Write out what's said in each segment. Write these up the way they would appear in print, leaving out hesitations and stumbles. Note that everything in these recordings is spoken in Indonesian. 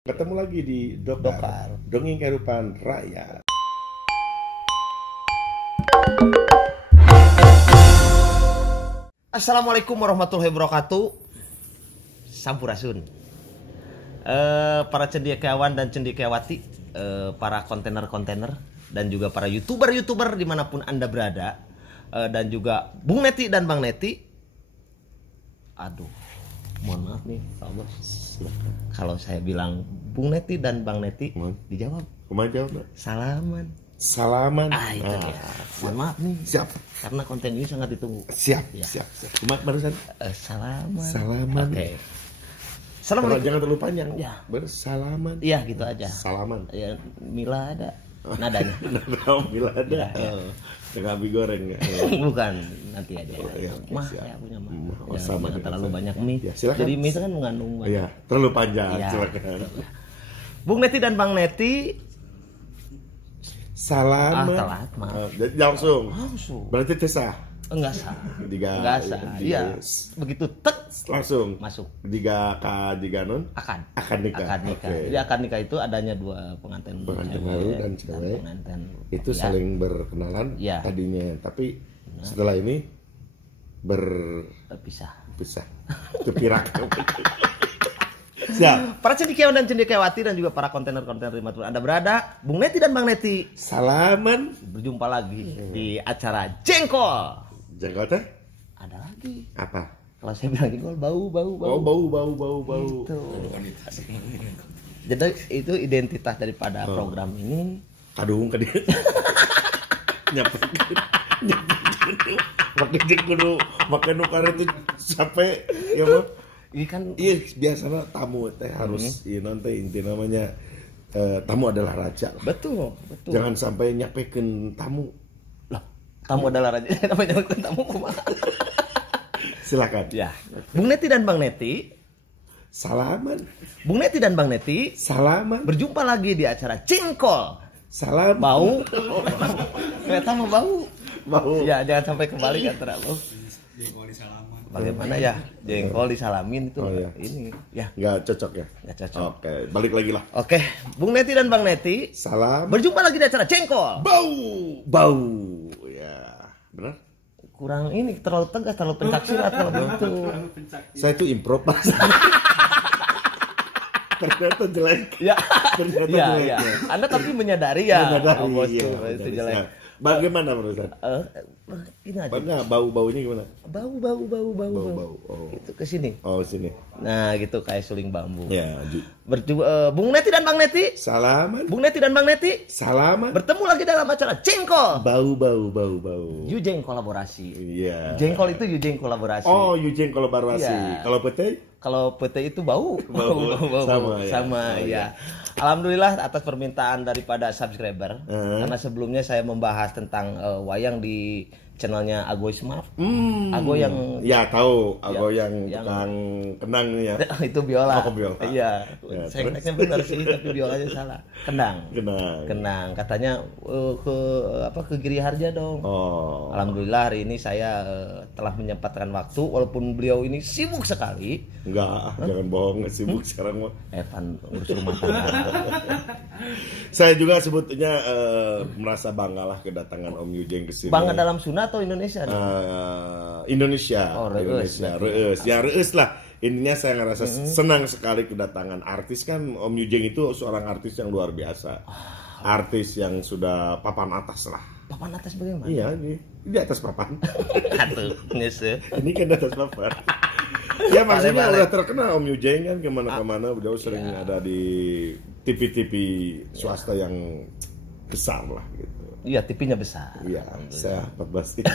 Ketemu lagi di Dokar, Dongeng Kehidupan Rakyat. Assalamualaikum warahmatullahi wabarakatuh. Sampurasun. Para cendekiawan dan cendekiawati, para kontainer-kontainer, dan juga para youtuber-youtuber dimanapun Anda berada, dan juga Bung Neti dan Bang Neti. Aduh, mohon maaf nih, Allah. Kalau saya bilang Bung Neti dan Bang Neti, dijawab. Kemana jawab? Salaman. Salaman. Itu ya. Mohon maaf nih. Siap. Karena konten ini sangat ditunggu. Siap. Ya. Siap. Kemana barusan? Salaman. Salaman. Oke. Kalau jangan terlalu panjang. Ya. Bersalaman. Iya gitu aja. Salaman. Ya, Mila ada nadanya. Bila ada. Dengan mie goreng ya. Bukan, nanti aja. Ya, Mah, siap. ya punya mah. Oh, Ya, sama jangan dengan terlalu saya. banyak mie. Ya, silakan. Jadi mie itu kan mengandung banyak. Iya, terlalu panjang. Ya. Silakan. Bung Neti dan Bang Neti. Salaman. Telat, maaf. Jadi langsung. Langsung. Berarti tesah. Enggak sah. Diga. Enggak sah. Iya. Begitu tek Langsung. masuk. Diga non. Akan nikah. akad nikah. Oke. Jadi akad nikah itu adanya dua pengantin Baru dan cewek pengantin itu ya. saling berkenalan Ya. tadinya, tapi setelah ini Terpisah. berpisah kepirak. Siap. Para cendekiawan dan cendekiawati dan juga para kontainer-kontainer dimanapun Anda berada, Bung Neti dan Bang Neti Salaman. berjumpa lagi di acara Jengkol. Jengkol teh Ada lagi. apa? Kalau saya bilang jengkol bau. Oh, bau. Itu. Jadi itu identitas daripada program ini. Kadung ke dia. Nyapekin. Makin kudu makan nukar itu sampai ya mah. Ini kan Iya, biasanya tamu teh harus nanti inti namanya tamu adalah raja. betul. Jangan sampai nyapekin tamu. Loh, tamu adalah raja. Namanya tamu kumaha? Silakan. Ya. Bung Neti dan Bang Neti. Salaman. Bung Neti dan Bang Neti Salaman. berjumpa lagi di acara Jengkol. Salam. Bau. Ternyata mau bau. Bau. Ya, jangan sampai kembali kan terlalu. Bagaimana ya? Jengkol disalamin itu Oh, iya. ini ya Nggak cocok ya? nggak cocok. Oke, balik lagi lah. Oke, Bung Neti dan Bang Neti Salam. berjumpa lagi di acara Jengkol. Bau. Ya, benar. Kurang ini terlalu tegas, terlalu pencaksilat kalau begitu. Saya itu improv mas. Ternyata jelek. Ya, Ternyata ya, jelek. ya. Anda tapi menyadari ya, Menyadari, oh, bos iya, tuh, itu menyadari. jelek. Nah, bagaimana menurut Anda? Ini aja. Nah, bau-baunya gimana? Bau. Bau. Oh. Itu ke sini. Oh, sini. Nah, gitu kayak suling bambu. Ya, Bung Neti dan Bang Neti. salaman. Bung Neti dan Bang Neti Salaman. bertemu lagi dalam acara Jengkol. Bau. Yujeng kolaborasi. Iya. Jengkol itu Yujeng kolaborasi. Oh, Yujeng kolaborasi. Iya. Kalau pete? Kalau PT itu bau. Sama, ya. Sama Oh, ya. Alhamdulillah atas permintaan daripada subscriber. Karena sebelumnya saya membahas tentang wayang di channelnya Agoy Smart. Agoy yang Ya tahu, aku Ya, yang yang- tukang kenang ya. itu biola. Oh, biola. Iya. Ya, Saya terus? ingatnya benar sih tapi biolanya salah. Kendang. Kenang. Katanya ke Giri Harja dong. Oh. Alhamdulillah hari ini saya telah menyempatkan waktu walaupun beliau ini sibuk sekali. Enggak, jangan bohong, sibuk sekarang mah. Evan urus rumah tangga. Saya juga sebetulnya merasa bangga lah kedatangan Om Yujeng ke sini. Bangga dalam Sunda atau Indonesia? Indonesia. Oh, reus. Indonesia, reus. Ya reus lah. Intinya saya ngerasa senang sekali kedatangan artis kan. Om Yujeng itu seorang artis yang luar biasa. Artis yang sudah papan atas lah. Papan atas bagaimana? Iya, di atas papan. Atuh, nyese. Ini kan di atas papan. Ya maksudnya Balik. udah terkenal Om Yujeng kan kemana-kemana. Beliau sering ada di TV-TV swasta yang besar lah gitu. Iya, TV-nya besar. Iya, saya 14 inch.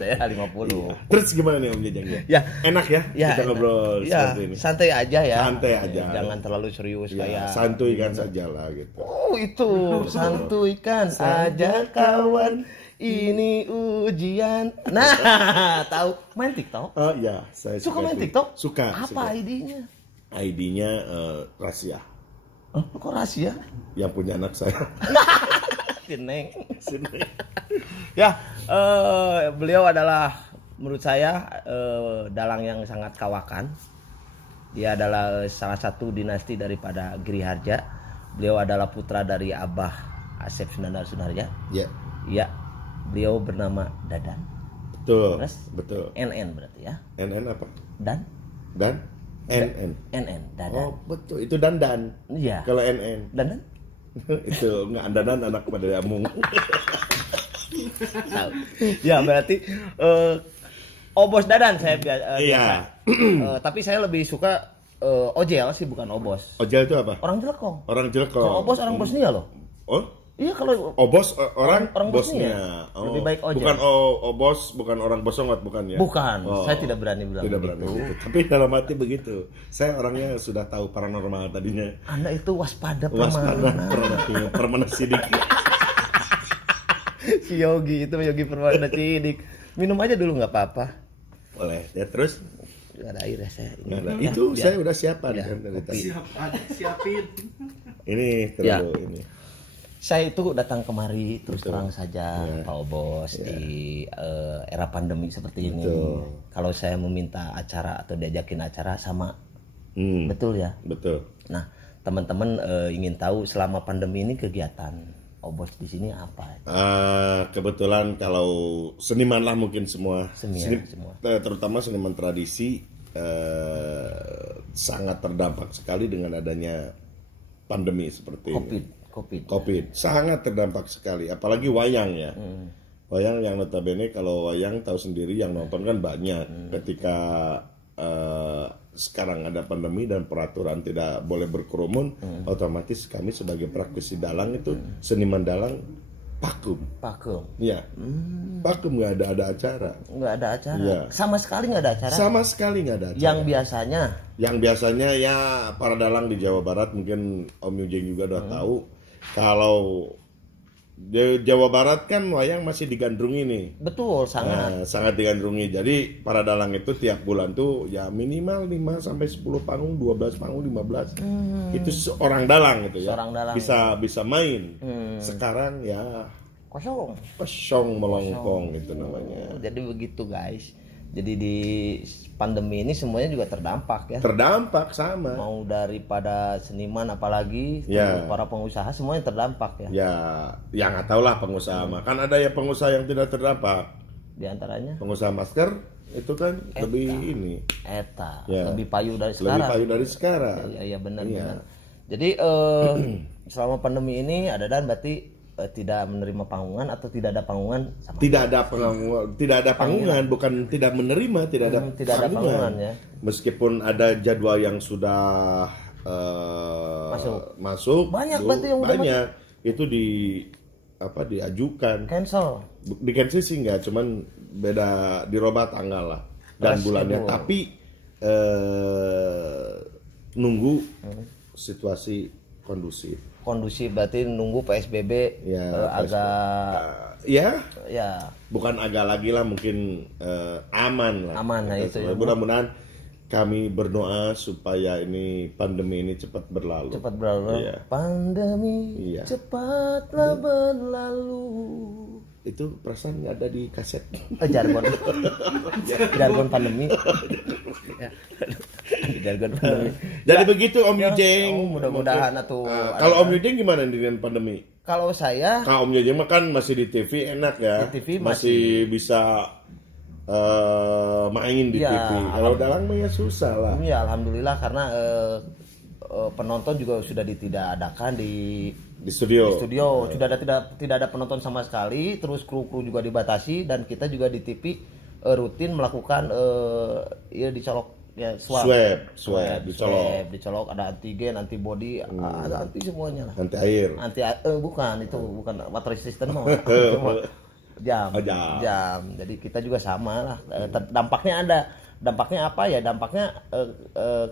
Saya 50. Terus gimana nih Om Yujeng? Ya. Enak ya, Ya, kita ngobrol ya, seperti ini. santai aja ya. Santai aja. Jangan terlalu serius Ya, kayak santuy kan saja lah gitu. Oh, itu santuy kan aja kawan. Ini ujian. Nah, tahu main TikTok? Oh iya, saya Suka main itu. TikTok? Suka. Apa ID-nya? ID-nya rahasia. Kok rahasia? Yang punya anak saya. Neng. Sini. Ya, beliau adalah menurut saya dalang yang sangat kawakan. Dia adalah salah satu dinasti daripada Giri Harja. Beliau adalah putra dari Abah Asep Sunandar Sunarja. Ya. Iya. Beliau bernama Dadan. Betul. Terus? Betul. NN berarti ya. NN apa? Dan NN. NN Dadan. Oh, betul. Itu Dandan. Iya. Kalau NN. Dadan? Itu enggak Dandan anak pada Amung. Tahu. Ya berarti Obos Dadan saya biasa. Iya. Tapi saya lebih suka Ojel sih, bukan Obos. Ojel itu apa? Orang Jelekong. Orang Jelekong. Kalau Obos orang Bosnia loh. Oh? Iya kalau Obos orang Bosnia. Bosnia. Oh. Lebih baik Ojel. Bukan Obos, bukan orang Bosongot, bukan ya? Bukan. Oh. Saya tidak berani bilang Tidak begitu. berani. Tapi dalam hati begitu. Saya orangnya sudah tahu paranormal tadinya. Anda itu waspada Permana sidik. Si Yogi itu Yogi Permana Sidik. Minum aja dulu nggak apa-apa. Boleh. Ya terus? Nggak ada air ya saya. Nggak ada. Ya, Itu biar. saya udah siapin Ya, kan dari tadi. Siapin. Ini Ya. terlalu ini. Saya itu datang kemari terus Betul. terang saja Ya. Pak Obos di era pandemi seperti ini. Betul. Kalau saya meminta acara atau diajakin acara sama, Hmm, betul ya. betul. Nah teman-teman ingin tahu selama pandemi ini kegiatan Obos di sini apa? Kebetulan kalau seniman lah mungkin semua. Seniman semua. Terutama seniman tradisi sangat terdampak sekali dengan adanya pandemi seperti ini. Covid sangat terdampak sekali, apalagi wayang ya. Wayang yang notabene kalau wayang tahu sendiri yang nonton kan banyak. Ketika sekarang ada pandemi dan peraturan tidak boleh berkerumun, otomatis kami sebagai praktisi dalang itu seniman dalang vakum. Ya, vakum nggak ada acara. Nggak ada acara. Ya. Sama sekali nggak ada acara. Sama sekali nggak ada acara. Yang biasanya ya para dalang di Jawa Barat mungkin Om Yujeng juga udah tahu. Kalau di Jawa Barat kan wayang masih digandrungi nih. betul sangat. Sangat digandrungi. Jadi para dalang itu tiap bulan tuh ya minimal 5 sampai 10 panggung, 12 panggung, 15. Itu seorang dalang gitu ya. Seorang dalang. Bisa main. Sekarang ya kosong melongkong itu namanya. Jadi begitu guys. Jadi di pandemi ini semuanya juga terdampak ya. Terdampak sama. Mau daripada seniman apalagi Ya. para pengusaha semuanya terdampak ya. Ya nggak tahu lah pengusaha mah. Kan ada ya pengusaha yang tidak terdampak. Di antaranya Pengusaha masker itu kan lebih ini. eta Ya. lebih payu dari Lebih sekarang. payu dari sekarang. Iya benar Iya. benar. Jadi selama pandemi ini ada dan berarti tidak menerima panggungan atau tidak ada panggungan sama Tidak ada panggungan, bukan tidak menerima, tidak ada panggungan ya. Meskipun ada jadwal yang sudah masuk. Banyak berarti yang udah banyak. Itu diajukan. cancel. Di cancel sih enggak, cuman beda dirubah tanggal lah dan Pas bulannya. itu. Tapi nunggu situasi kondusif. Kondusif berarti nunggu PSBB Ya, agak ya bukan agak lagi lah, mungkin aman lah. Aman, nah itu ya. Mudah-mudahan kami berdoa supaya ini pandemi ini cepat berlalu. cepat berlalu. Iya. Pandemi Iya. cepatlah berlalu. Itu perasaan nggak ada di kaset. Jargon pandemi. Ya. Jargon pandemi. Jadi begitu Om Yujeng. Mudah-mudahan atau Kalau Om Yujeng gimana dengan pandemi? kalau saya Kalau Om Yujeng mah kan masih di TV enak ya. Di TV masih bisa main di Ya, TV. Kalau dalang mah ya susah lah. ya alhamdulillah karena penonton juga sudah tidak adakan di Di studio. sudah ada tidak ada penonton sama sekali, terus kru juga dibatasi dan kita juga di TV rutin melakukan ya dicolok ya swab dicolok ada antigen, antibody, ada anti semuanya lah. Nanti air. Bukan water resistant mah. Jam. Jadi kita juga sama lah. Dampaknya apa ya? Dampaknya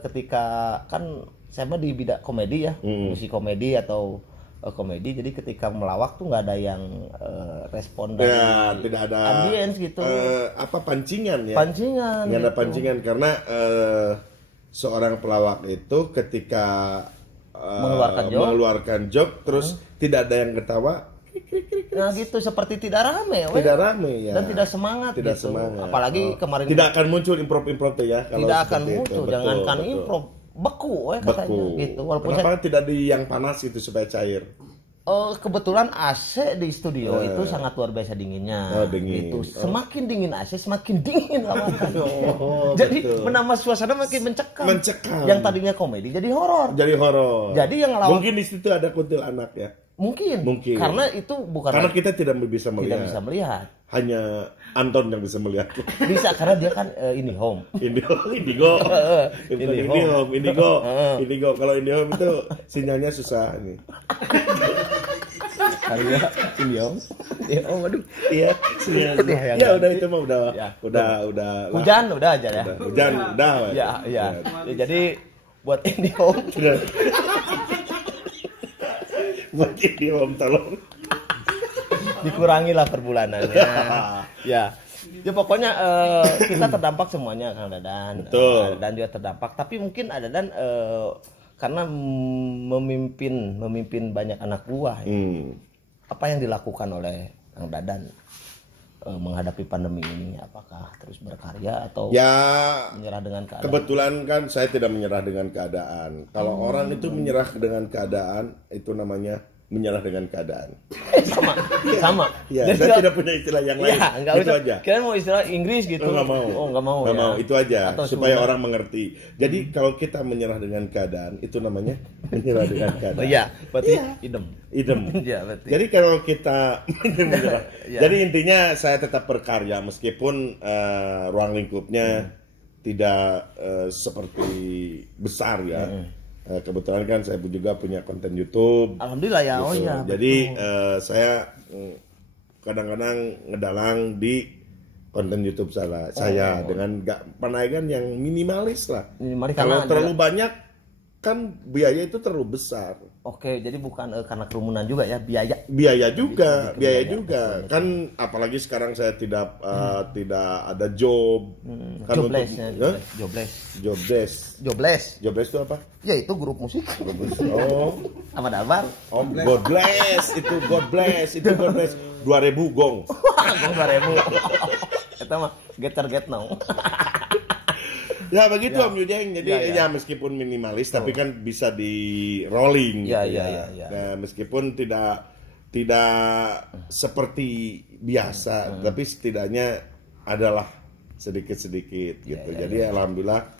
ketika kan saya mah di bidang komedi ya, musik komedi atau komedi. Jadi ketika melawak tuh nggak ada yang respon dari tidak ada audiens gitu. Pancingan ya? Pancingan. Nggak ada gitu. pancingan karena seorang pelawak itu ketika mengeluarkan joke terus tidak ada yang ketawa, Nah gitu, seperti tidak rame. Tidak rame ya. Dan tidak semangat Tidak gitu. semangat. Apalagi kemarin. Tidak akan muncul improv-improv tuh ya. Kalau tidak akan seperti itu. muncul, Betul, jangankan betul. improv. Beku katanya Beku. gitu. Walaupun Kenapa tidak di yang panas itu supaya cair? Kebetulan AC di studio itu sangat luar biasa dinginnya. Oh, dingin. Gitu. Semakin dingin AC, semakin dingin lawakan. Jadi menambah suasana makin mencekam. Yang tadinya komedi jadi horor. Jadi yang lawan mungkin di situ ada kuntilanak ya. Mungkin. Karena itu bukan. Karena kita tidak bisa melihat. Tidak bisa melihat. Hanya Anton yang bisa melihat. Bisa karena dia kan Indihome. Indigo. Indigo. Kalau Indihome itu sinyalnya susah nih. Karena Indihome. Waduh. Iya, sinyalnya. Ya udah itu mah udah. Hujan udah aja ya. Hujan udah. Ya. Jadi buat Indihome. Buat Indihome tolong. Dikurangi lah perbulanannya. Ya pokoknya kita terdampak semuanya Kang Dadan. Dan juga terdampak. Tapi mungkin ada dan karena memimpin banyak anak buah. Apa yang dilakukan oleh Kang Dadan menghadapi pandemi ini? Apakah terus berkarya atau menyerah dengan keadaan? Kebetulan kan saya tidak menyerah dengan keadaan. Kalau orang itu menyerah dengan keadaan, itu namanya menyerah dengan keadaan. Sama. Ya, saya tidak punya istilah yang lain. Enggak itu usah. aja. Kalian mau istilah Inggris gitu? Enggak mau. Enggak mau. Enggak mau, itu aja atau supaya orang mengerti. Jadi kalau kita menyerah dengan keadaan, itu namanya menyerah dengan keadaan. Iya, berarti idem. Iya, berarti. Jadi kalau kita menyerah. Jadi intinya saya tetap berkarya meskipun ruang lingkupnya tidak seperti besar ya. Kebetulan kan saya juga punya konten YouTube. Alhamdulillah ya. Gitu. Oh iya. Jadi saya kadang-kadang ngedalang di konten YouTube saya dengan penaikan yang minimalis lah. Kalau terlalu banyak kan biaya itu terlalu besar. Oke, jadi bukan karena kerumunan juga ya, biaya juga. Kan apalagi sekarang saya tidak ada job. Kan jobless itu apa? Ya itu grup musik. Oh, sama Dabar. Oh, God bless. 2000 gong. Gong 2000. Itu mah get now. Ya begitu Om Yujeng. Jadi ya meskipun minimalis tapi kan bisa di rolling gitu ya. Nah, meskipun tidak seperti biasa tapi setidaknya adalah sedikit-sedikit gitu. Jadi alhamdulillah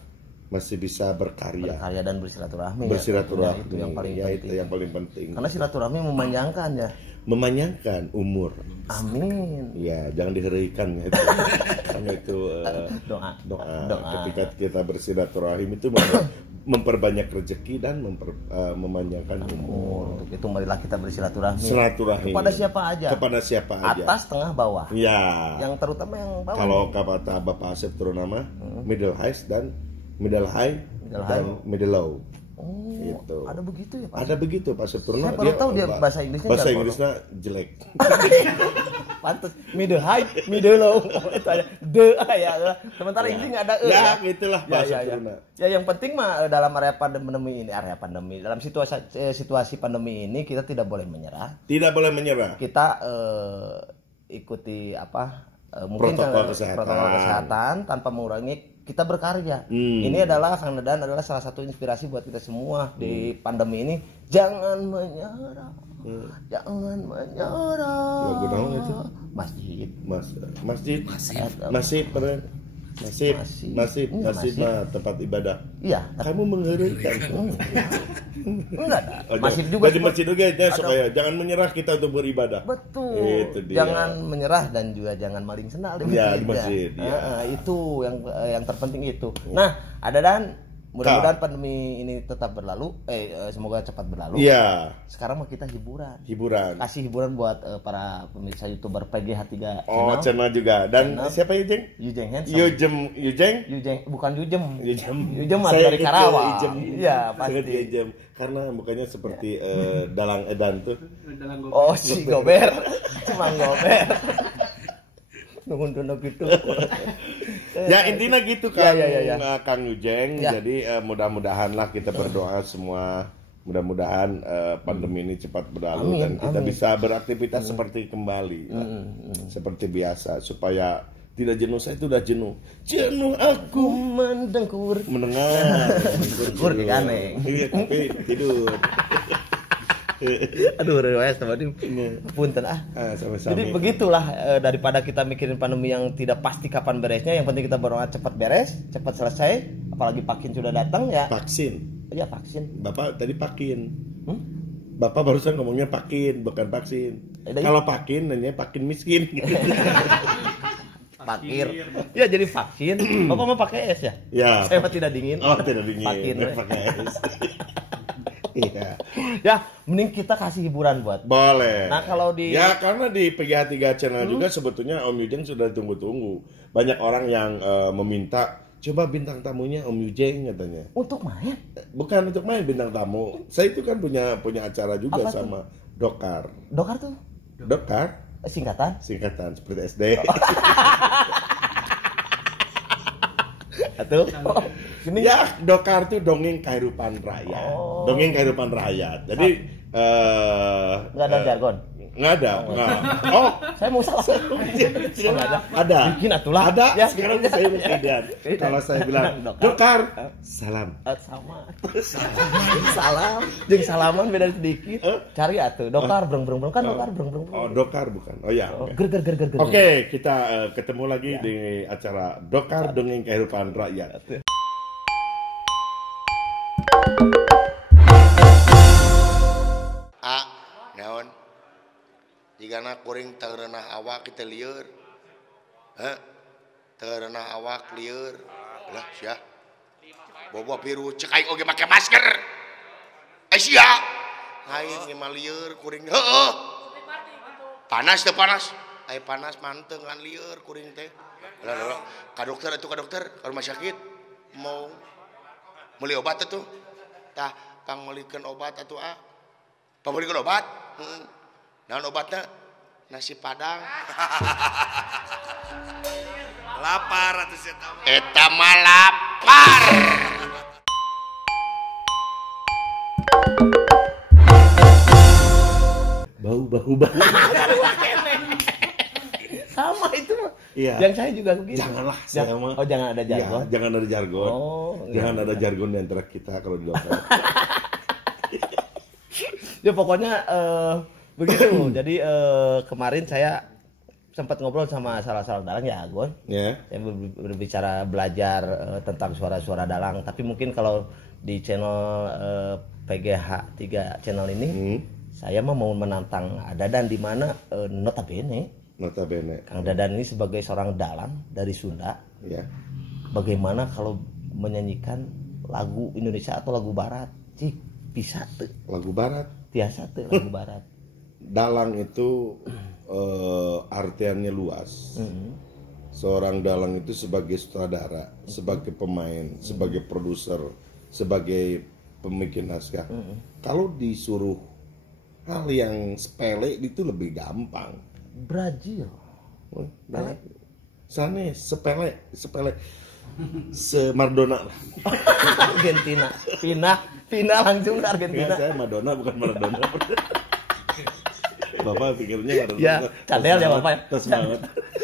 masih bisa berkarya dan bersilaturahmi. Itu yang paling penting. Itu yang paling penting. Karena silaturahmi memanjangkan ya. Memanjangkan umur. Amin. Ya, jangan diherikan ya itu. Karena itu doa. Ketika kita bersilaturahim itu memperbanyak rezeki dan memanjangkan umur. Untuk itu marilah kita bersilaturahmi. Silaturahim. Kepada siapa aja. Atas, tengah, bawah. Ya. Yang terutama yang bawah. Kalau kata Bapak Asep turun nama, middle high dan middle high dan middle low. Oh, gitu. Ada begitu ya Pak? Ada begitu Pak Septurno. Saya baru tahu dia bahasa Inggrisnya jelek. Pantes middle high, middle low. Itu ada ya. Sementara ini nggak ada ya. Itulah Pak Septurno. Ya yang penting mah dalam area pandemi, dalam situasi pandemi ini kita tidak boleh menyerah. Tidak boleh menyerah. Kita ikuti mungkin protokol kesehatan tanpa mengurangi kita berkarya. Ini adalah Kang Dadan adalah salah satu inspirasi buat kita semua di pandemi ini. Jangan menyerah. Jangan menyerah. Lagu naon itu? Masjid tempat ibadah. Iya. Kamu mengerikan. Enggak. Masjid juga. Jadi masjid juga ya supaya jangan menyerah kita untuk beribadah. Betul. Itu dia. Jangan menyerah dan juga jangan maling sendal di masjid. Ya, di masjid. Itu yang terpenting itu. Nah, ada dan mudah-mudahan pandemi ini tetap berlalu. Semoga cepat berlalu. Iya. Sekarang mau kita hiburan. Kasih hiburan buat para pemirsa YouTuber PGH3 channel. Channel juga. Dan siapa Yujeng? Yujeng Handsome. Yujeng bukan Yujem. Yujem dari Karawang. Iya, pasti. Yujem. Karena mukanya seperti Dalang Edan tuh. Oh, si Gober. Cuma Gober. Nunggu gitu. Ya intinya gitu kan ya. Kang Yujeng. Jadi mudah-mudahan lah kita berdoa semua Mudah-mudahan pandemi ini cepat berlalu dan kita bisa beraktivitas seperti kembali, seperti biasa, supaya tidak jenuh. Saya itu udah jenuh aku mendengar kayak aneh. Iya, tapi tidur. Aduh, rewes tadi. Punten sama-sama. Jadi begitulah, daripada kita mikirin pandemi yang tidak pasti kapan beresnya, yang penting kita berdoa cepat beres, cepat selesai. Apalagi vaksin sudah datang ya. Vaksin. Iya, vaksin. Bapak tadi pakin. Bapak barusan ngomongnya pakin, bukan vaksin. Kalau pakin nanya pakin miskin. Pakir. Ya jadi vaksin. Bapak mau pakai es ya? Ya. Saya mah tidak dingin. Oh, tidak dingin. Pakin. Pakai es. Iya. Ya, mending kita kasih hiburan buat. Boleh. Nah, kalau di ya karena di PGH 3 channel juga sebetulnya Om Yujeng sudah tunggu-tunggu. Banyak orang yang meminta coba bintang tamunya Om Yujeng katanya. Untuk main? Bukan untuk main bintang tamu. Saya itu kan punya acara juga sama Dokar. Dokar tuh? Dokar. Singkatan Seperti SD. Atau ini ya Dokar tuh dongeng kehidupan rakyat. Dongeng kehidupan rakyat. Jadi nggak ada jargon. Nggak ada. Oh, saya mau salah. Ada. Bikin atulah. Ada. Ya. Sekarang saya presiden. Kalau saya bilang Dokar, salam. Sama. Salam. Jeung salaman beda sedikit. Cari atuh. Dokar breng kan Dokar breng. Oh, Dokar bukan. Oh ya. Ger. Oke, kita ketemu lagi di acara Dokar Dongeng Kehidupan Rakyat. Naon? Jigana kuring teureunah awak kita lieur. Teureunah awak lieur. Lah sia. Bobo biru cek aing oge make masker. Sia. Aing ge mah lieur kuring. Heueuh. Panas teu panas? Ai panas manteng ngan lieur kuring teh. Lah ka dokter ka rumah sakit mau meuli obat atuh. Tah pangmelikeun obat atuh pamulikeun obat. Naon obatnya? Nasi Padang. Lapar atuh eta mah lapar. Bau. Sama itu mah. Iya. Yang saya juga begitu. Janganlah saya mah. Oh, jangan ada jargon. Ya, jangan ada jargon. Jangan ada jargon di antara kita kalau di dokter. Ya pokoknya begitu. Jadi kemarin saya sempat ngobrol sama salah dalang ya, Gon. Ya. Saya berbicara belajar tentang suara-suara dalang. Tapi mungkin kalau di channel PGH 3 channel ini, saya mah mau menantang Dadan di mana notabene Kang Dadan ini sebagai seorang dalang dari Sunda. Ya. Bagaimana kalau menyanyikan lagu Indonesia atau lagu Barat? Cik, bisa tuh. Lagu Barat. Biasa tuh lagu Barat. Dalang itu artiannya luas. Seorang dalang itu sebagai sutradara, sebagai pemain, sebagai produser, sebagai pembikin naskah. Kalau disuruh hal yang sepele itu lebih gampang. Brazil. Sana sepele. Mardona lah. Argentina. Pindah langsung ke Argentina. Ya, saya Madonna bukan Maradona. Bapak pikirnya Maradona. Ya, cadel ya Bapak. Terus banget.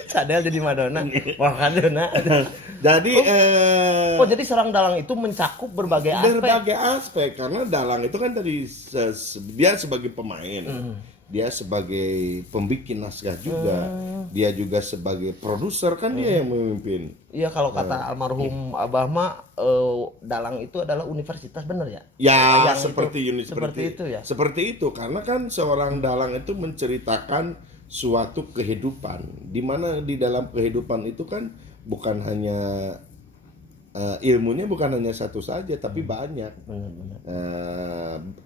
Cadel jadi Madonna. Maradona. Jadi jadi seorang dalang itu mencakup berbagai aspek karena dalang itu kan tadi dia sebagai pemain. Dia sebagai pembikin naskah juga, dia juga sebagai produser kan dia yang memimpin. Iya kalau kata almarhum Abah mah dalang itu adalah universitas, bener ya? Ya seperti itu ya. Seperti itu karena kan seorang dalang itu menceritakan suatu kehidupan, di mana di dalam kehidupan itu kan bukan hanya ilmunya bukan hanya satu saja tapi banyak.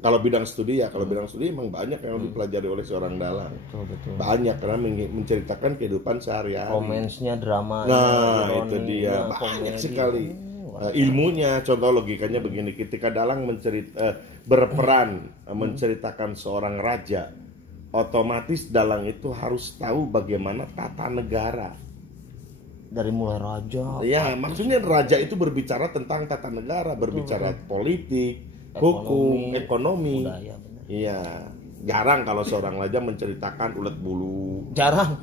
Kalau bidang studi emang banyak yang dipelajari oleh seorang dalang. Betul. Banyak karena menceritakan kehidupan sehari-hari. Romansnya, drama. Nah, itu dia banyak sekali. Ilmunya, contoh logikanya begini, ketika dalang berperan menceritakan seorang raja, otomatis dalang itu harus tahu bagaimana tata negara. Dari mulai raja. Ya, maksudnya raja itu berbicara tentang tata negara, berbicara politik, hukum, ekonomi. Budaya, benar. Iya. Jarang kalau seorang raja menceritakan ulet bulu. Jarang.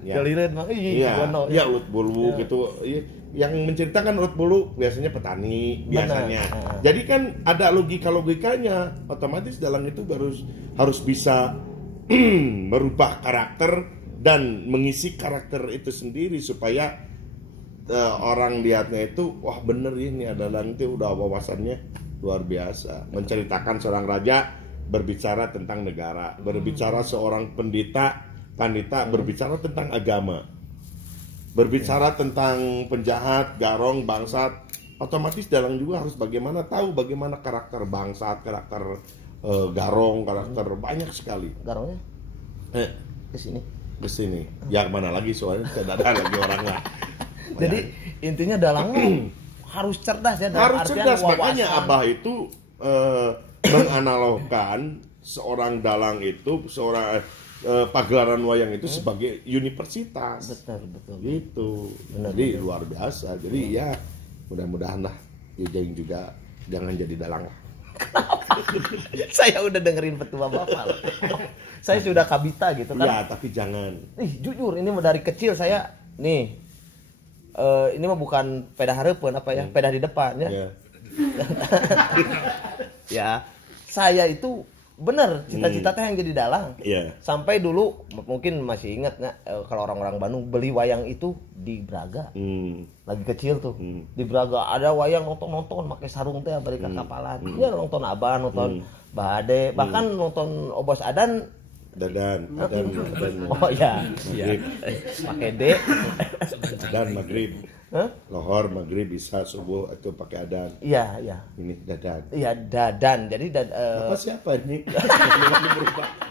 Ya. Kelirin mah Iya, ulet bulu gitu. Yang menceritakan ulet bulu biasanya petani biasanya. Jadi kan ada logikanya. Otomatis dalang itu harus bisa merubah karakter dan mengisi karakter itu sendiri supaya orang lihatnya itu wah bener ini adalah itu udah wawasannya luar biasa. Menceritakan seorang raja berbicara tentang negara, berbicara seorang pandita berbicara tentang agama, berbicara tentang penjahat, garong, bangsat. Otomatis dalang juga harus tahu bagaimana karakter bangsat, karakter garong, karakter banyak sekali. Garongnya ke sini. Ya mana lagi soalnya tidak ada lagi orangnya. Jadi intinya dalang harus cerdas ya. Harus cerdas, makanya Abah itu menganalogkan seorang dalang itu, seorang pagelaran wayang itu sebagai universitas. Betul. Gitu. Benar, jadi luar biasa. Jadi ya mudah-mudahan lah Yujeng juga jangan jadi dalang. Saya udah dengerin petua Bapak. Saya sudah kabita gitu kan. Ya, tapi jangan. Jujur ini dari kecil saya nih ini mah bukan peda hareupeun apa ya, peda di depan ya. Ya, saya itu bener cita-cita teh yang jadi dalang. Sampai dulu mungkin masih ingat nggak kalau orang-orang Bandung beli wayang itu di Braga. Lagi kecil tuh di Braga ada wayang nonton pakai sarung teh bari ka kapalan. Ya nonton Abah, nonton Bade, bahkan nonton Obos Adan. Dadan. Oh ya. Pakai D. Dan maghrib. Lohor, maghrib, bisa, subuh itu pakai adan. Iya. Ini dadan. Iya, dadan. Jadi apa siapa ini?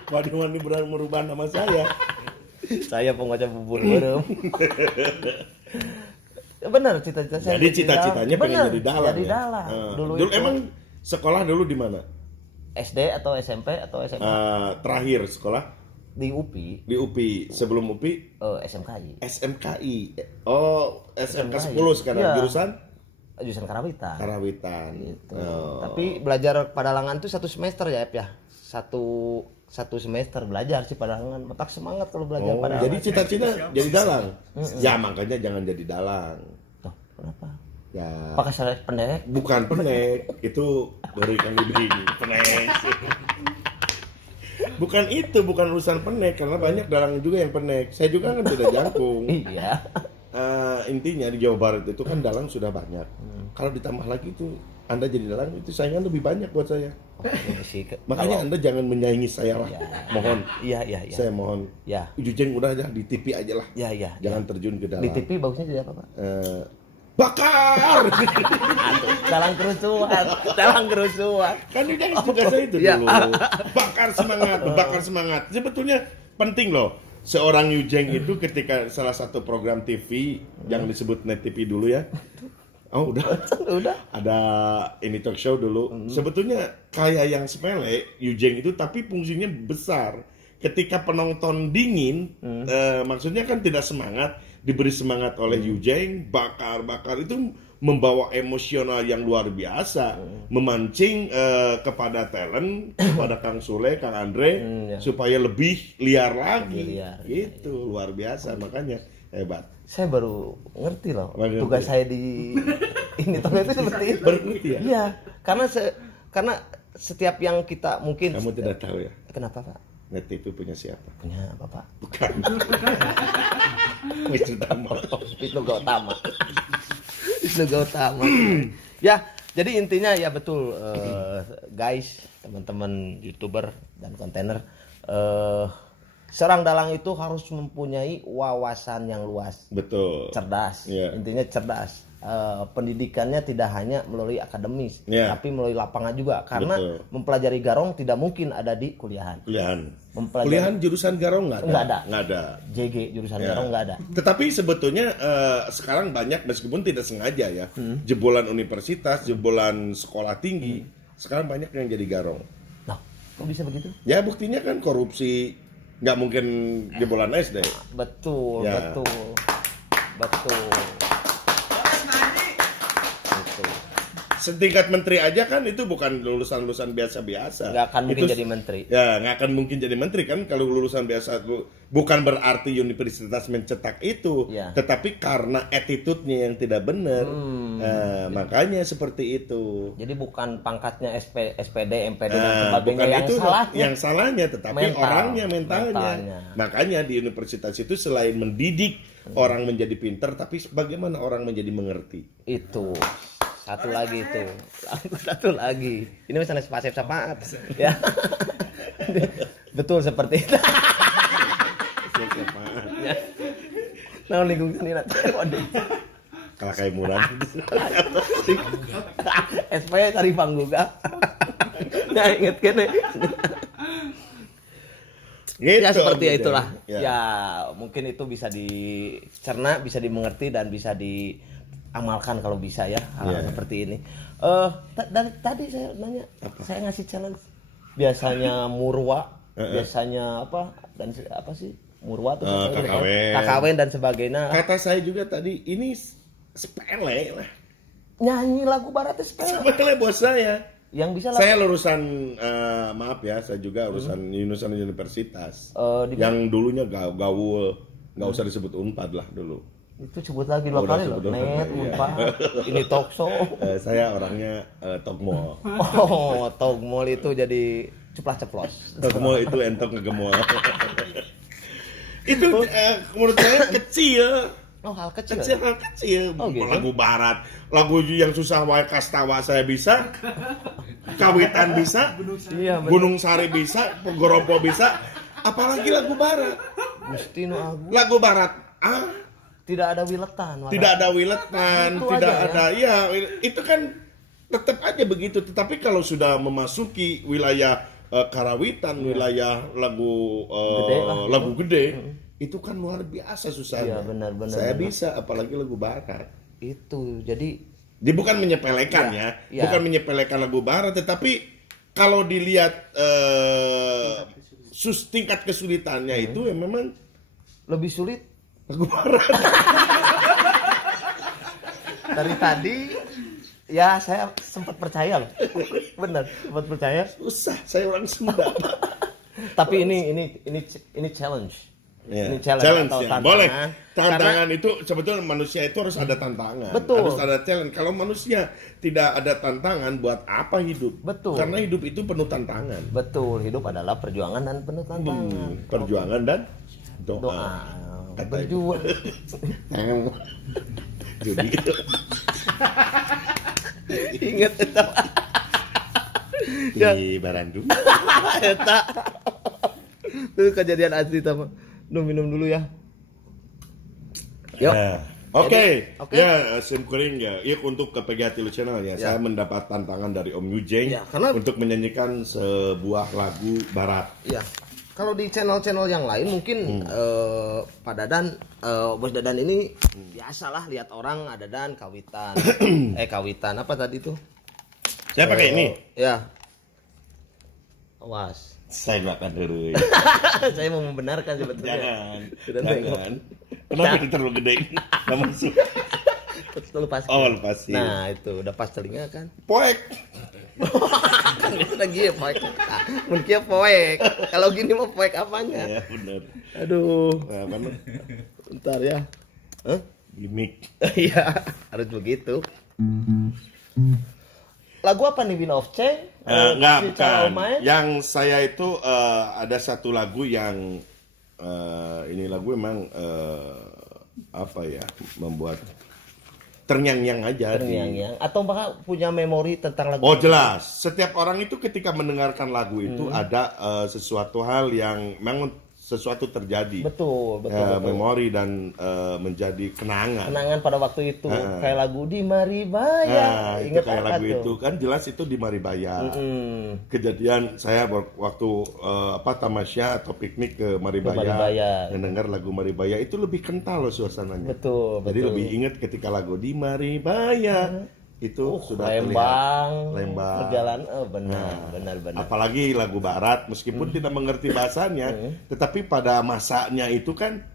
Wani berani merubah nama saya. Saya pengajar bubur berem. Benar cita-cita saya. Jadi cita-citanya pengen jadi dalang. Jadi dalang. Dulu emang sekolah dulu di mana? SD atau SMP atau SMA? Terakhir sekolah di UPI. Di UPI. Sebelum UPI? SMKI. Oh, SMK 10 sekarang. Ya. Jurusan Karawitan. Gitu. Tapi belajar padalangan tuh 1 semester ya, Ep ya. Satu semester belajar sih padalangan. Matak semangat kalau belajar padalangan. Jadi cita-cita jadi dalang. Ya makanya jangan jadi dalang. Tuh, kenapa? Ya. Pakai sarung pendek? Bukan pendek, itu baru ikan libing. Pendek. Bukan urusan pendek, karena banyak dalang juga yang pendek. Saya juga kan tidak jangkung. Iya. Intinya di Jawa Barat itu kan dalang sudah banyak. Kalau ditambah lagi itu Anda jadi dalang itu saingan lebih banyak buat saya. Makanya Anda jangan menyaingi saya lah. Mohon. Iya. Saya mohon. Ya. Jujeng udah aja di TV aja lah. Iya. Jangan terjun ke dalang. Di TV bagusnya jadi apa, Pak? Bakar. Dalang kerusuhan. Kan udah tugas saya itu dulu. Bakar semangat. Sebetulnya penting loh. Seorang Yujeng itu ketika salah satu program TV yang disebut Net TV dulu ya. Oh udah. Ada ini talk show dulu. Sebetulnya kayak yang sepele Yujeng itu, tapi fungsinya besar. Ketika penonton dingin, maksudnya kan tidak semangat, diberi semangat oleh Yujeng, bakar itu membawa emosional yang luar biasa, memancing kepada talent, kepada Kang Sule, Kang Andre, supaya lebih liar lagi. Gitu, luar biasa, makanya hebat. Saya baru ngerti loh, tugas saya di ini tahun itu seperti itu. Baru ngerti ya? Iya, karena setiap yang kita mungkin. Kamu tidak tahu ya? Kenapa, Pak? Net TV punya siapa? Punya Bapak. Bukan. Wisnu Gautama. Ya, jadi intinya ya betul guys, teman-teman YouTuber dan kontainer, seorang dalang itu harus mempunyai wawasan yang luas. Betul. Cerdas. Yeah. Intinya cerdas. Pendidikannya tidak hanya melalui akademis, tapi melalui lapangan juga. Karena mempelajari garong tidak mungkin ada di kuliahan. Kuliahan jurusan garong nggak ada. JG jurusan garong nggak ada. Tetapi sebetulnya sekarang banyak, meskipun tidak sengaja ya, jebolan universitas, jebolan sekolah tinggi, sekarang banyak yang jadi garong. Nah, kok bisa begitu? Ya buktinya kan korupsi, nggak mungkin jebolan SD. Betul. setingkat menteri aja kan itu bukan lulusan biasa-biasa. Nggak akan mungkin jadi menteri. Ya, nggak akan mungkin jadi menteri kan kalau lulusan biasa. Bukan berarti universitas mencetak itu, tetapi karena attitude-nya yang tidak benar. Makanya seperti itu. Jadi bukan pangkatnya SPD, MPD dan sebagainya bukan yang itu salahnya. Yang salahnya, tetapi orangnya, mentalnya. Makanya di universitas itu selain mendidik orang menjadi pintar, tapi bagaimana orang menjadi mengerti. Itu. Satu lagi itu. Satu lagi. Ini misalnya sepaat. Ya. Betul seperti itu. Ya. Nah, lingkungan ini kalau kayak murah. SP cari pangguga. Ya inget kan. Gitu, ya seperti itulah. Ya mungkin itu bisa dicerna, bisa dimengerti dan bisa diamalkan kalau bisa ya hal seperti ini. Dari tadi saya nanya, saya ngasih challenge. Biasanya murwa, biasanya apa dan apa sih murwa tuh kakawin dan sebagainya. Kata saya juga tadi ini sepele lah. Nyanyi lagu barat sepele bos saya. Yang bisa saya lulusan maaf ya, saya juga lulusan universitas. Yang dulunya gaul, nggak usah disebut Unpad lah dulu. Itu sebut lagi dua kali loh, net, Unpad. Ini talk show. Saya orangnya Tokmol. Oh, Tokmol itu jadi ceplas-ceplos. Tokmol itu entok ngegemol. Itu menurut saya kecil. Oh, hal kecil. Hal kecil. Oh, gitu? Lagu barat, lagu yang susah wae kastawa saya bisa. Kawitan bisa. Iya, Gunung Sari bisa, Pogoropo bisa. Apalagi lagu barat. Gustino Agung. Lagu barat. Tidak ada wiletan. Tidak ada wiletan, tidak ada. Ya, itu kan tetap aja begitu. Tetapi kalau sudah memasuki wilayah karawitan, wilayah lagu gede, itu kan luar biasa susahnya. Benar. Saya bisa, apalagi lagu barat. Itu jadi dia bukan menyepelekan bukan menyepelekan lagu barat, tetapi kalau dilihat tingkat kesulitannya itu ya memang lebih sulit lagu barat. Dari tadi ya saya sempat percaya loh. Benar, sempat percaya. Susah, saya orang Sunda. Tapi ini challenge. Ini challenge atau tantangan. Boleh. Tantangan itu sebetulnya manusia itu harus ada tantangan. Betul. Harus ada challenge. Kalau manusia tidak ada tantangan, buat apa hidup? Betul. Karena hidup itu penuh tantangan. Betul. Hidup adalah perjuangan dan penuh tantangan. Perjuangan dan doa. Berjuang. Jadi itu. Ingat itu. Di Barandung. Eta. Itu kejadian asli sama. Minum dulu ya. Yuk. Oke. Ya, simkuring ya. Iya untuk ke PGH Tilu Channel ya. Saya mendapat tantangan dari Om Yujeng untuk menyanyikan sebuah lagu barat. Ya. Kalau di channel-channel yang lain mungkin Pak Dadan, Bos Dadan ini biasalah lihat orang Dadan kawitan. Kawitan apa tadi tuh? Saya pakai ini. Ya. Awas. Saya makan dulu. Saya mau membenarkan sebetulnya. Jangan. Kenapa itu terlalu gede? Nggak masuk. Lepas. Lepasin. Nah itu udah pas telinga kan. Poek. Kan itu lagi ya poek. Mungkin poek. Kalau gini mau poek apanya? Ya benar. Aduh. Nah, mana? Bentar ya. Gimik. Iya harus begitu. Lagu apa nih, Win of Change? Enggak, bukan. Yang saya itu ada satu lagu yang ini lagu memang apa ya, membuat terngiang-ngiang aja. Terngiang-ngiang. Atau bahkan punya memori tentang lagu. Oh jelas. Setiap orang itu ketika mendengarkan lagu itu ada sesuatu hal yang memang sesuatu terjadi. Betul. Memori dan menjadi kenangan. Kenangan pada waktu itu. Kayak lagu di Maribaya. Ingat kayak lagu itu kan jelas itu di Maribaya. Kejadian saya waktu tamasya atau piknik ke Maribaya, mendengar lagu Maribaya itu lebih kental loh suasananya. Betul. Jadi lebih ingat ketika lagu di Maribaya. Itu sudah Lembang perjalanan benar. Apalagi lagu barat meskipun tidak mengerti bahasanya, tetapi pada masanya itu kan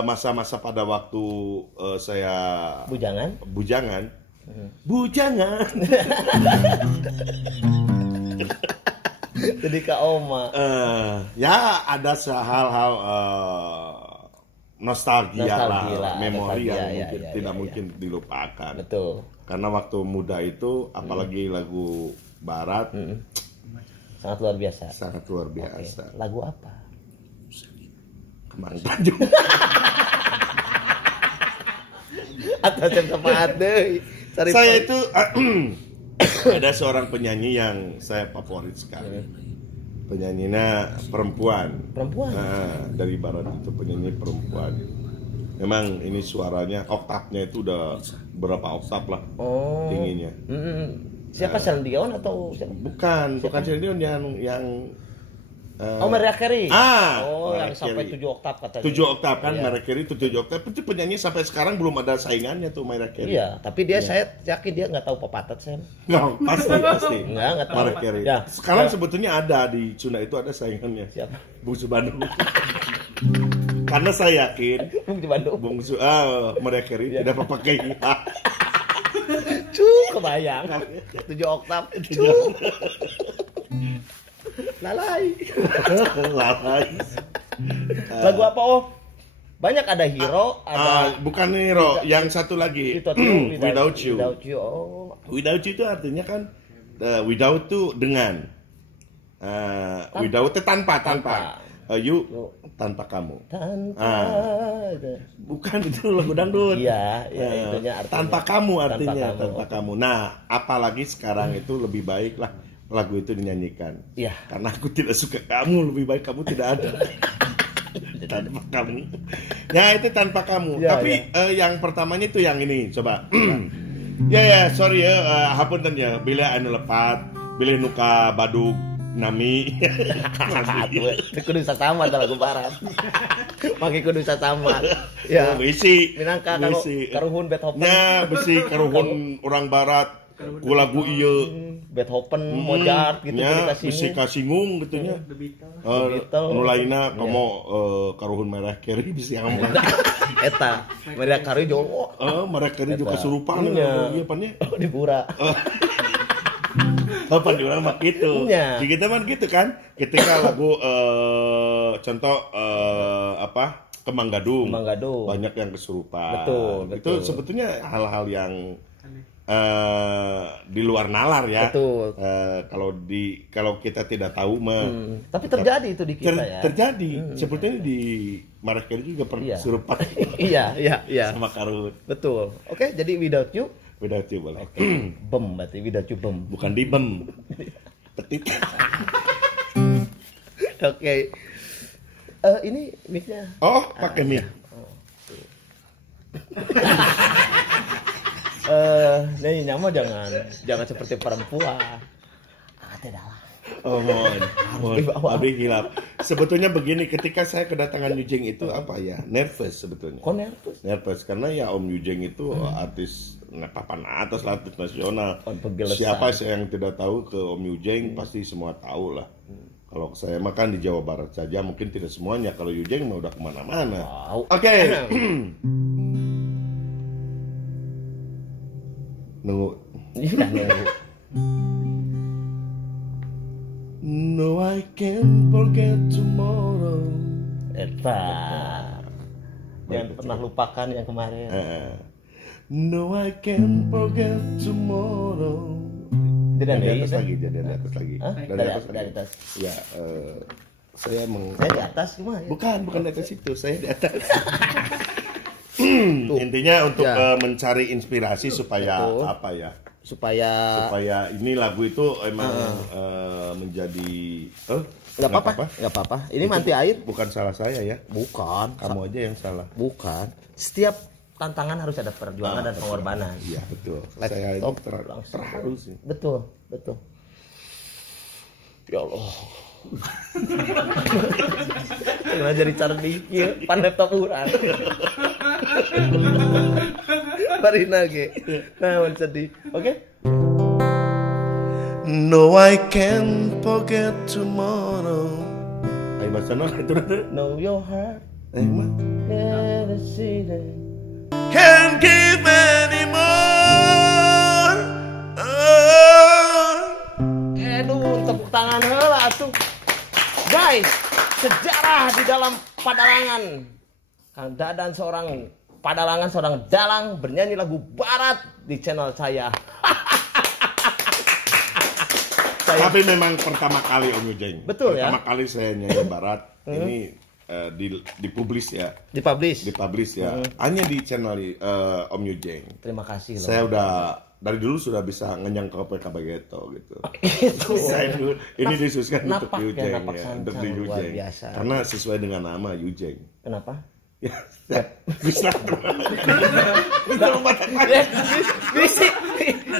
masa-masa pada waktu saya bujangan Bujangan. Jadi Kak Oma. Ya ada hal-hal nostalgia lah, memori yang mungkin mungkin dilupakan. Betul. Karena waktu muda itu, apalagi lagu Barat, sangat luar biasa. Sangat luar biasa. Okay. Lagu apa? Kemang Tanjung. Atau tempat deh. Saya itu ada seorang penyanyi yang saya favorit sekali. Penyanyinya perempuan. Dari Barat itu penyanyi perempuan. Memang ini suaranya, oktapnya itu udah berapa oktav lah tingginya. Siapa Celine Dion atau siapa? Bukan Celine Dion yang Mariah Carey. Mariah yang sampai Carey. 7 oktav katanya. 7 oktav kan, Mariah Carey itu 7 oktav. Itu penyanyi sampai sekarang belum ada saingannya tuh Mariah Carey. Iya, tapi dia saya yakin dia nggak tahu pepatat saya. Nggak, pasti. Nggak tahu. Mariah Carey. Ya. Sekarang sebetulnya ada di Sunda itu ada saingannya. Siapa? Bungsu Bandung. Karena saya yakin Bungsu Bandung. Mariah Carey tidak pakai hila. Kebayang. 7 oktav. Lalai. Lagu apa banyak, ada Hero, ada bukan Hero, yang satu lagi Without You. Without You itu artinya kan without itu dengan, without itu tanpa. You tanpa kamu. Bukan, itu lagu dangdut. Iya, itunya artinya tanpa kamu artinya tanpa kamu. Nah, apalagi sekarang itu lebih baik lah lagu itu dinyanyikan. Iya. Karena aku tidak suka kamu, lebih baik kamu tidak ada. Tanpa kamu. Ya, itu tanpa kamu. Ya, tapi yang pertamanya itu yang ini, coba. Ya, sorry ya, hapunten ya. Bila anu lepat, bila nuka badug nami. Kudu sama lagu Barat. Pakai kudu sama. Ya. Bisi. Minangka karuhun Beethoven. Nah, besi karuhun orang Barat. Ku lagu ieu Beethoven, Mozart gitu bisi kasinggung gitu nya. Nu lainna komo karuhun Mariah Carey bisi ngomong. Eta Mariah Carey jo. Mariah Carey juga kesurupan ieu pan nya. Di pura. Pan di urang mah kitu. Di kita mah gitu kan. Ketika lagu contoh apa? Kemang Gadung. Banyak yang kesurupan. Betul. Itu sebetulnya hal-hal yang di luar nalar ya. Betul. Kalau kita tidak tahu tapi terjadi itu di kita ya. Terjadi. Sepertinya di Mariah Carey juga pernah kesurupan. Iya. Sama karun. Betul. Oke, jadi Without You boleh. Bem berarti Without You bem. Bukan di bem. Petit. Oke. Ini mic-nya. Pakai mic. Nih nyama jangan seperti perempuan. Tidak lah. Mohon. Abis hilap. Sebetulnya begini, ketika saya kedatangan Yujeng itu apa ya? Nervous sebetulnya. Kok nervous? Nervous karena ya Om Yujeng itu artis papan atas lah, artis nasional. Siapa yang tidak tahu ke Om Yujeng pasti semua tahu lah. Kalau saya makan di Jawa Barat saja mungkin tidak semuanya. Kalau Yujeng mah udah kemana-mana. Oke. Nunggu. No, I can't forget tomorrow. Jangan pernah lupakan yang kemarin. No, I can't forget tomorrow. Dari atas lagi. Dari atas. Ya, saya di atas gimana? Ya? Bukan di atas itu, saya di atas. Intinya untuk mencari inspirasi supaya apa ya? Supaya ini lagu itu emang menjadi nggak apa-apa. Ini manti air. Bukan salah saya ya. Bukan. Kamu aja yang salah. Bukan. Setiap tantangan harus ada perjuangan dan pengorbanan. Iya betul. Saya itu terharu sih. Betul. Ya Allah. Karena jadi cerdik ya, pan laptop urang. Parina ge. Nah, sedih. Oke. No, I can't forget tomorrow. Ayo bahasa itu. Know your heart. Can't give anymore. tangan heula atuh. Guys, sejarah di dalam Padalangan. Kang Dadan seorang Padalangan, seorang dalang bernyanyi lagu barat di channel saya. Tapi memang pertama kali Om Yujeng. Betul ya. Pertama kali saya nyanyi barat ini dipublish ya. Dipublish ya. Hanya di channel Om Yujeng. Terima kasih loh. Saya udah dari dulu sudah bisa ngenyang ke PKB Geto gitu. Itu. Saya dulu, ini disususkan untuk Napak ya, Yujeng napak ya, sancang, untuk di luar Yujeng. biasa. Karena sesuai dengan nama Yujeng. Kenapa? Ya, bisa. Bisa membatak lagi. Bisa.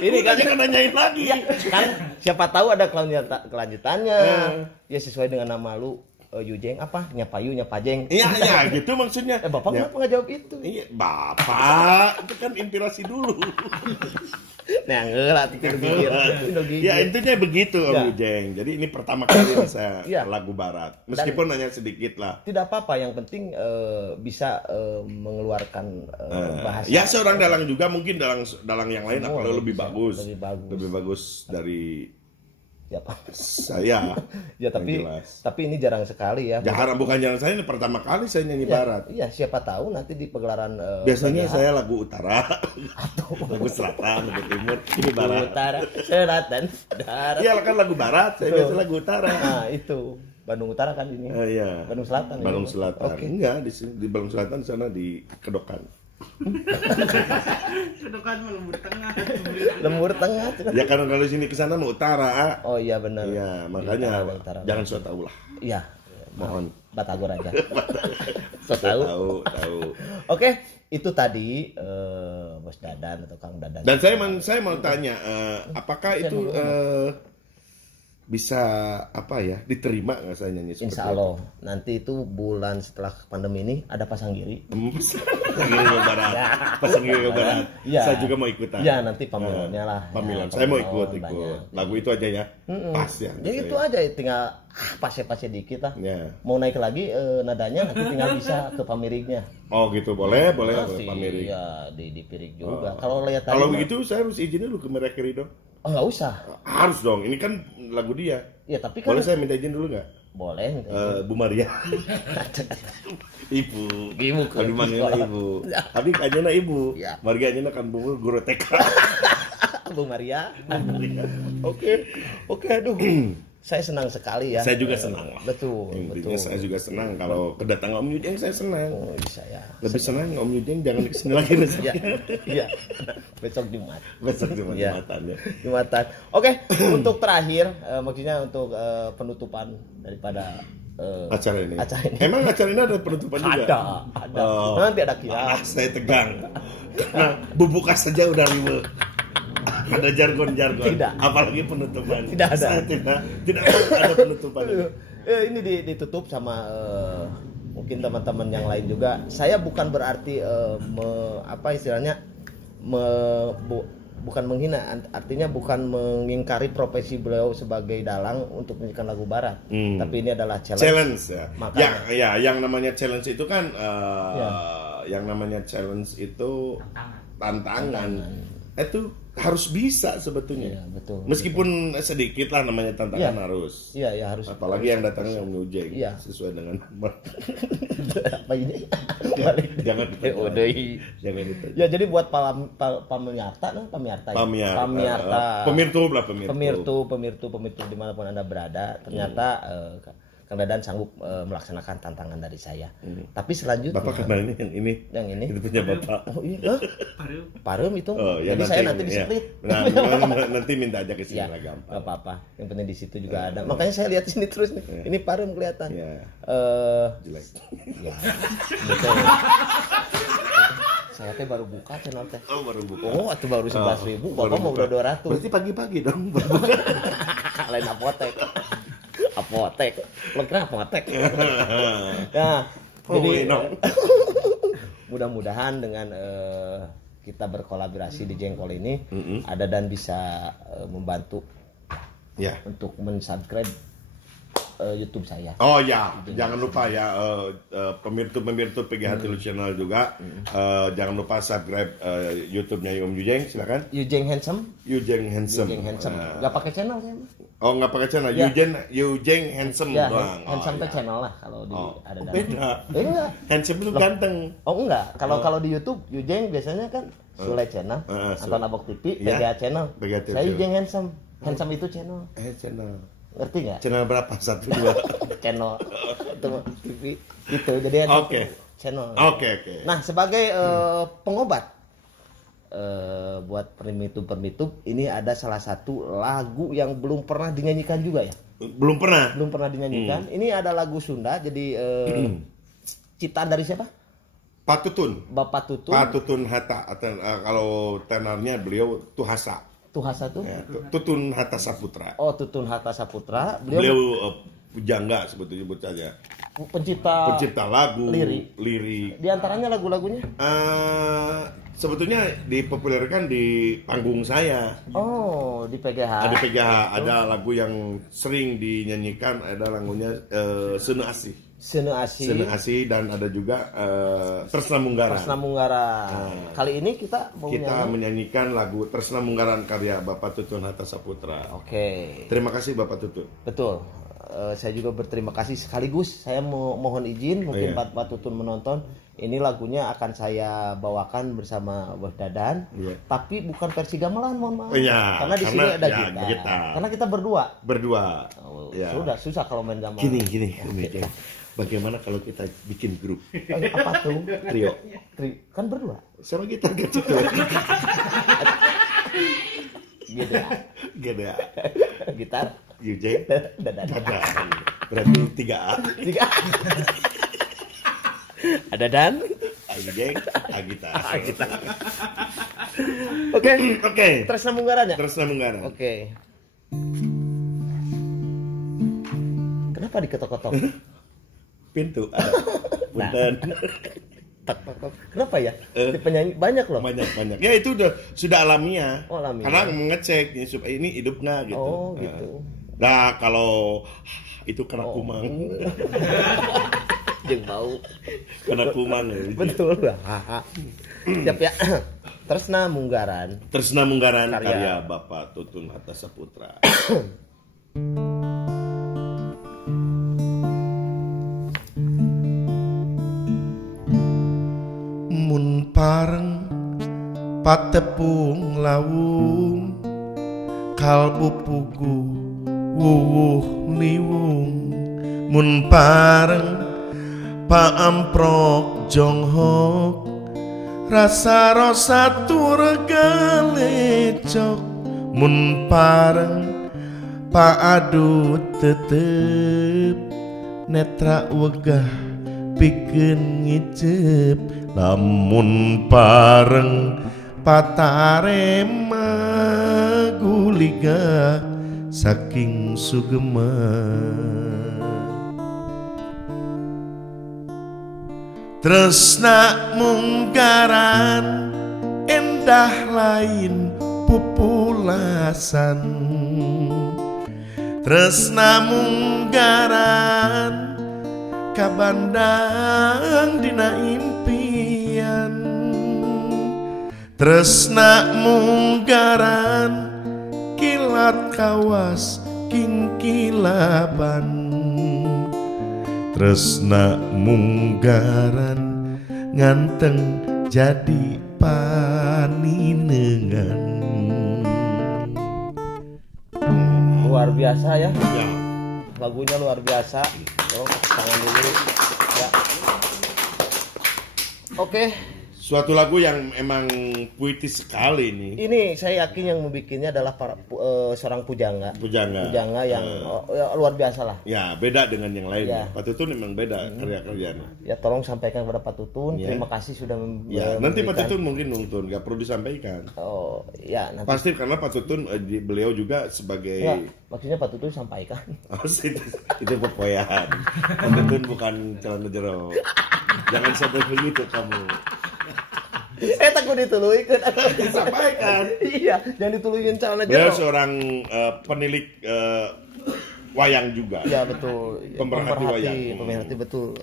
Ini kan jangan nanyain lagi. Ya, kan siapa tahu ada kelanjutannya. Ya sesuai dengan nama lu. Yujeng apa? Nyapayu, Nyapajeng. Iya, gitu maksudnya. Bapak ya. kenapa nggak jawab itu? Iya, Bapak itu kan inspirasi dulu. Nah, enggak pikir. Ya intinya begitu Om Yujeng. Jadi ini pertama kali saya lagu barat. Meskipun hanya sedikit lah. Tidak apa-apa, yang penting bisa mengeluarkan bahasa. Ya seorang dalang juga mungkin dalang yang lain akan lebih bagus. Lebih bagus dari saya. Ya tapi ini jarang sekali ya. Bukan jarang, saya ini pertama kali saya nyanyi barat. Iya, siapa tahu nanti di pegelaran biasanya saya lagu utara atau lagu selatan, lagu timur, ini barat. Utara, selatan, darat. Iya kan lagu barat, saya biasa lagu utara. Nah, itu Bandung Utara kan ini. Iya. Bandung Selatan. Bandung Selatan. Okay. Enggak, di Bandung Selatan sana di Kedokan. Kedokan lembur tengah. Lembur tengah. Ya karena kalau sini ke sana mau utara. Oh iya benar. Iya, makanya jangan so tahu lah. Iya. Mohon Batagor aja. So tahu. Oke, itu tadi Bos Dadan atau Kang Dadan. Dan saya mau tanya, apakah itu bisa diterima nggak saya nyanyi seperti Insya Allah itu? Nanti itu bulan setelah pandemi ini ada pasang giri. Pasang giri barat. Ya. Saya juga mau ikutan. Ya nanti pamilannya lah. Pamilan. Saya mau ikut. Lagu itu aja ya. Pas ya. Ya itu aja, tinggal pasnya dikit lah. Ya. Mau naik lagi nadanya nanti tinggal bisa ke pamirignya. Oh gitu, boleh pamirig. Ya di pirig juga. Kalau lihat kalau begitu saya harus izin dulu ke mereka dong. Oh nggak usah. Harus dong, ini kan lagu dia. Ya tapi kan. Boleh saya minta izin dulu nggak? Boleh. Bu Maria. Ibu. Kalau dimanggilnya Ibu. Tapi kayaknya Ibu. Ya. Maria nya kan guru TK. Bu Maria. Oke, aduh. Saya senang sekali ya. Saya juga senang lah. Betul. Saya juga senang kalau kedatangan Om Yujeng, saya senang. Oh, bisa ya. Lebih senang Om Yujeng jangan kesini lagi besok. Iya. Besok Jumat. Jumatan ya. Jumatan. Oke, untuk terakhir, maksudnya untuk penutupan daripada acara ini. Emang acara ini ada penutupan juga? Ada. Nanti ada kilat. Saya tegang. Nah, bubuka saja udah ribet. Ada jargon-jargon. Tidak. Apalagi penutupan. Tidak ada. Saya tidak ada penutupan. Ini ditutup sama mungkin teman-teman yang lain juga. Saya bukan berarti bukan menghina, artinya bukan mengingkari profesi beliau sebagai dalang untuk menyanyikan lagu barat. Tapi ini adalah challenge ya. Ya, yang namanya challenge itu kan yang namanya challenge itu tantangan. Itu harus bisa sebetulnya. Iya, betul. Meskipun sedikit lah namanya tantangan harus. Iya, harus. Apalagi yang datangnya Om Yujeng. Iya. Sesuai dengan apa ini? Jangan Jangan itu. Ya jadi buat pemirta pemirtu dimanapun Anda berada, ternyata Kang Dadan sanggup melaksanakan tantangan dari saya. Tapi selanjutnya Bapak karena yang ini itu punya Bapak. Oh iya. Parum itu. Oh, ya, jadi saya nanti displit. Nah, nanti minta aja ke sini lah gampang. Enggak apa-apa. Yang penting di situ juga ada. Makanya saya lihat sini terus nih. Ini Parum kelihatan. Iya. Jelek. Ya. Betul. Saya teh baru buka channel teh. Oh, baru buka. Oh, itu baru 11.000. Bapak mau udah 200. Berarti pagi-pagi dong baru buka. Lain apotek. Lo kira apotek? Ya, jadi mudah-mudahan dengan kita berkolaborasi di Jengkol ini, ada dan bisa membantu untuk mensubscribe YouTube saya. Oh ya, jangan lupa ya pemirtu PGH Telu Channel juga jangan lupa subscribe YouTube-nya Om Yujeng, silakan. Yujeng Handsome. Yujeng Handsome. Gak pakai channel saya. Oh, nggak pakai channel. Ya. Eugene Handsome Ya, doang. handsome Oh, tuh ya. channel lah kalau di ada dalam. Beda. Enggak. Handsome itu ganteng. Oh enggak, kalau di YouTube Eugene biasanya kan Sule channel, Anton Abok TV, Iya. PGA channel. PGA TV. Saya Eugene Handsome. Handsome itu channel. Channel. Ngerti nggak? Channel berapa? 1, 2. Channel itu TV itu. Jadi Handsome Oke. channel. Oke. Nah, sebagai pengobat buat permitub ini ada salah satu lagu yang belum pernah dinyanyikan juga ya. Belum pernah. Belum pernah dinyanyikan. Ini ada lagu Sunda, jadi ciptaan dari siapa? Pak Tutun. Bapak Tutun. Pak Tutun Hatta. Kalau tenornya beliau Tuhasa. Tuhasa tuh? Ya, Tutun Hatta Saputra. Oh, Tutun Hatta Saputra. Beliau pujangga sebetulnya pencipta lagu, lirik. Di antaranya lagu-lagunya? Sebetulnya dipopulerkan di panggung saya. Oh, di PGH. Di PGH ada lagu yang sering dinyanyikan, ada lagunya Seuneu Asih. Seuneu Asih dan ada juga Tresna Munggaran. Kali ini kita menyanyikan lagu Tresna Munggaran karya Bapak Tutun Hatta Saputra. Oke. Terima kasih Bapak Tutun. Betul. Saya juga berterima kasih sekaligus saya mohon izin mungkin Pak Tutun menonton. Ini lagunya akan saya bawakan bersama Bos Dadan, tapi bukan versi gamelan, mohon maaf. Karena di sini ada gitar. Karena kita berdua. Oh, sudah susah kalau main gamelan. Gini. Bagaimana kalau kita bikin grup? Apa tuh? Trio. Kan berdua. Sama gitar kecil. Gede. Gitar. Eugene. Dadan. Berarti 3A. Ada Dan. Eugene. Agita. Oke. Tresna Munggaran ya? Tresna Munggaran. Oke. Kenapa diketok-ketok? Pintu ada. Punten. Kenapa ya? Penyanyi banyak loh. Banyak. Ya itu sudah alamiah. Oh, alamiah. Karena mengecek supaya ini hidup nggak gitu. Oh, gitu. Nah, kalau itu kena kumang. Jeung bau. Kena kumang. Betul. Siap ya. Tresna Munggaran karya Bapak Tutun Hatta Saputra. Mun pareng patepung lawung kalbu pugu wuwuh niwung mun pareng paamprok jonghok rasa turgalecok mun pareng paadut tetep netra wegah pikeun ngicep lamun pareng patarema guliga saking sugema Tresna Munggaran endah lain pupulasan Tresna Munggaran kabandang dina impian Tresna Munggaran kilat kawas kingkilaban Tresna Munggaran nganteng jadi paninengan. Luar biasa ya. Lagunya luar biasa. Tangan dulu ya. Oke. Suatu lagu yang emang puitis sekali nih. Ini saya yakin yang membikinnya adalah seorang pujangga yang luar biasa lah. Ya beda dengan yang lainnya. Ya. Pak Tutun memang beda karya-karyanya. Ya tolong sampaikan kepada Pak Tutun. Ya. Terima kasih sudah nanti Pak Tutun mungkin nonton, nggak perlu disampaikan. Oh ya nanti. Pasti karena Pak Tutun beliau juga sebagai. Ya, maksudnya Pak Tutun sampaikan. Oh, itu pepoyahan. Pak Tutun bukan celana jero. Jangan sampai begitu kamu. Takut dituluikan atau disampaikan. Iya, jangan dituluin celana jero. Beliau seorang penilik wayang juga. Ya betul. Pemerhati wayang. Pemerhati betul.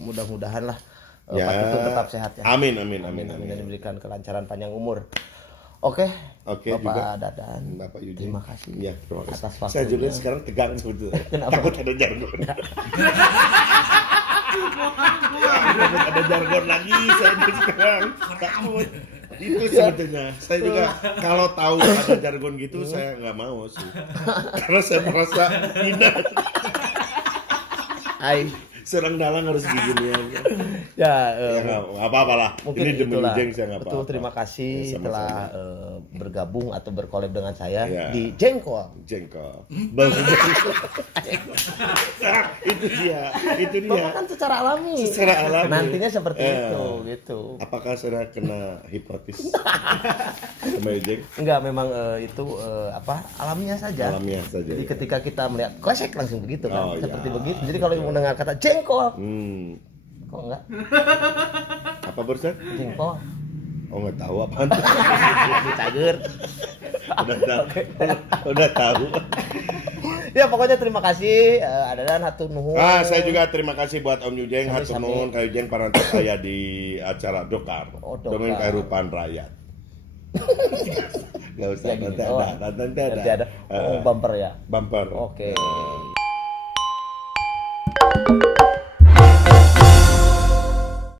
Mudah-mudahan lah Pak Tutun tetap sehat ya. Amin. Dan diberikan kelancaran panjang umur. Oke. Oke Bapak juga. Dadan. Bapak Yudi. Terima kasih. Ya, terima kasih. Atas waktunya. Saya juga sekarang tegang sebetulnya. Kenapa? Takut ada jargon. Takut ada jargon lagi saya juga sekarang. Takut. Itu sebetulnya. Saya juga kalau tahu ada jargon gitu saya nggak mau sih. Karena saya merasa hina. Hai. Serang dalang harus begini ya. Ya, Nggak apa-apa lah. mungkin Ini demi itulah. Jeng saya nggak Betul, apa-apa. terima kasih Ya, sama-sama. telah bergabung atau berkolab dengan saya Ya. di Jengkol. Jengkol. Bang jengkol. Itu dia. Bapak kan secara alami. Secara alami. Nantinya seperti itu, gitu. Apakah saya kena hipnotis sama Jeng? Enggak, memang itu alamiah saja. Alamiah saja. Jadi Ya. ketika kita melihat kosek langsung begitu kan, Oh, seperti ya. begitu. Jadi kalau mendengar kata jengkol, kok enggak? Apa barusan? Jengkol. Oh nggak tahu apaan. Cager. Udah tahu. Ya pokoknya terima kasih Adadan hatur nuhun. Saya juga terima kasih buat Om Yujeng, hatur Sami-sami. nuhun Kak Yujeng parantos saya di acara Dokar. Oh, Dokar. Dongeng Kehidupan Rakyat. Nggak usah, Ya, gini. nanti ada. Nanti ada. Oh, bumper ya. Bumper. Oke.